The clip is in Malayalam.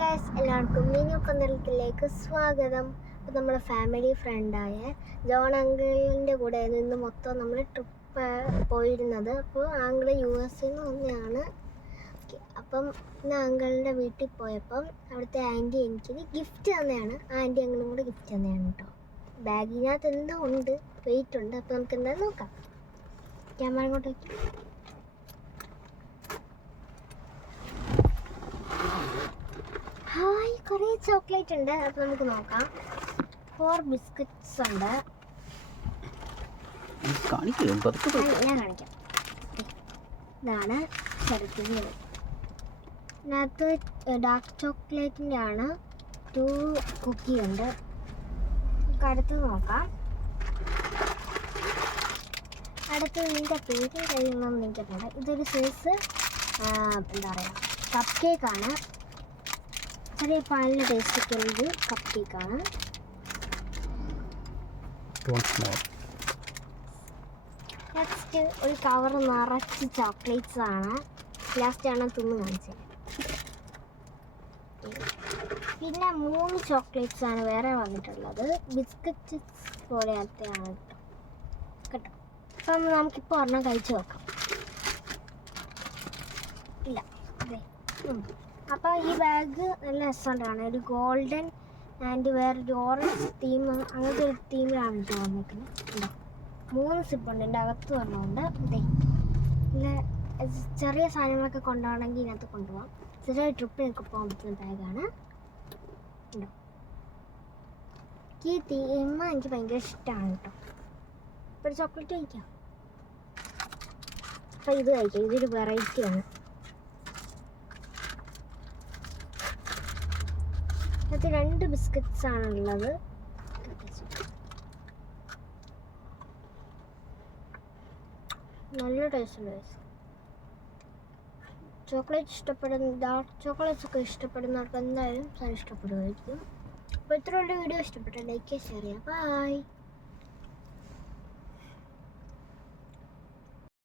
ഗൈസ്, എല്ലാവർക്കും മിനു പന്തളത്തിലേക്ക് സ്വാഗതം. അപ്പോൾ നമ്മുടെ ഫാമിലി ഫ്രണ്ടായ ജോൺ അങ്കിളിൻ്റെ കൂടെ നിന്ന് മൊത്തം നമ്മൾ ട്രിപ്പ് പോയിരുന്നത്. അപ്പോൾ അങ്കിൾ US വന്നെയാണ്. അപ്പം ഇന്ന് അങ്കിളിൻ്റെ വീട്ടിൽ പോയപ്പം അവിടുത്തെ ആൻറ്റി എനിക്കൊരു ഗിഫ്റ്റ് തന്നെയാണ്. ആൻറ്റി അങ്കിളും കൂടെ ഗിഫ്റ്റ് തന്നെയാണ് കേട്ടോ. ബാഗിനകത്ത് എന്തോ ഉണ്ട്, വെയിറ്റ് ഉണ്ട്. അപ്പോൾ നമുക്ക് എന്താ നോക്കാം. ക്യാമറ ഇങ്ങോട്ട് വയ്ക്കും. ഹായ്, കുറേ ചോക്ലേറ്റ് ഉണ്ട്. അപ്പോൾ നമുക്ക് നോക്കാം. 4 ബിസ്ക്കറ്റ്സ് ഉണ്ട്. ഞാൻ കാണിക്കാം. ഇതാണ് ചെറുക്കുന്നത്. ഇതിനകത്ത് ഡാർക്ക് ചോക്ലേറ്റിൻ്റെ ആണ്. 2 കുക്കി ഉണ്ട്. നമുക്ക് അടുത്തത് നോക്കാം. അടുത്തത് ഇതിൻ്റെ പേര് കഴിയുമെന്ന് എനിക്കറിയില്ല. ഇതൊരു സൈസ് എന്താ പറയുക, കപ്പ് കേക്കാണ്. ചെറിയ പാലിൻ്റെ ടേസ്റ്റൊക്കെ ഉള്ളത് കപ്പ് കേക്കാണ്. നെക്സ്റ്റ് ഒരു കവർ നിറച്ച് ചോക്ലേറ്റ്സ് ആണ്. ലാസ്റ്റാണ് തിന്ന് കാണിച്ചത്. പിന്നെ 3 ചോക്ലേറ്റ്സ് ആണ് വേറെ വന്നിട്ടുള്ളത്. ബിസ്ക്കറ്റ് പോലെയാണ് കേട്ടോ. അപ്പം നമുക്കിപ്പോൾ ഒരെണ്ണം കഴിച്ച് നോക്കാം. ഇല്ല, അതെ. അപ്പോൾ ഈ ബാഗ് നല്ല രസമുണ്ടാണ്. ഒരു ഗോൾഡൻ ആൻഡ് വേറൊരു ഓറഞ്ച് തീം, അങ്ങനത്തെ ഒരു തീമിലാണ് കേട്ടോ വന്നിരിക്കുന്നത്. 3 സിപ്പുണ്ട്. എൻ്റെ അകത്ത് വരണമുണ്ട്. ഇതേ പിന്നെ ചെറിയ സാധനങ്ങളൊക്കെ കൊണ്ടുപോകണമെങ്കിൽ ഇതിനകത്ത് കൊണ്ടുപോകാം. ചെറിയ ട്രിപ്പിനൊക്കെ പോകാൻ പറ്റുന്ന ബാഗാണ്. ഉണ്ടോ, ഈ തീം എനിക്ക് ഭയങ്കര ഇഷ്ടമാണ് കേട്ടോ. ഇപ്പോൾ ഒരു ചോക്ലേറ്റ് കഴിക്കാം. അപ്പോൾ ഇത് കഴിക്കാം. ഇതൊരു വെറൈറ്റിയാണ്. അതിനകത്ത് 2 ബിസ്ക്കറ്റ്സ് ആണുള്ളത്. നല്ല ടേസ്റ്റ് ഉണ്ട്. ചോക്ലേറ്റ് ഡാർക്ക് ചോക്ലേറ്റ്സ് ഒക്കെ ഇഷ്ടപ്പെടുന്നവർക്ക് എന്തായാലും സാധനം ഇഷ്ടപ്പെടുമായിരിക്കും. അപ്പോൾ ഇത്രയുള്ള വീഡിയോ ഇഷ്ടപ്പെട്ട ലൈക്ക് ഷെയർ ചെയ്യാം. ബൈ.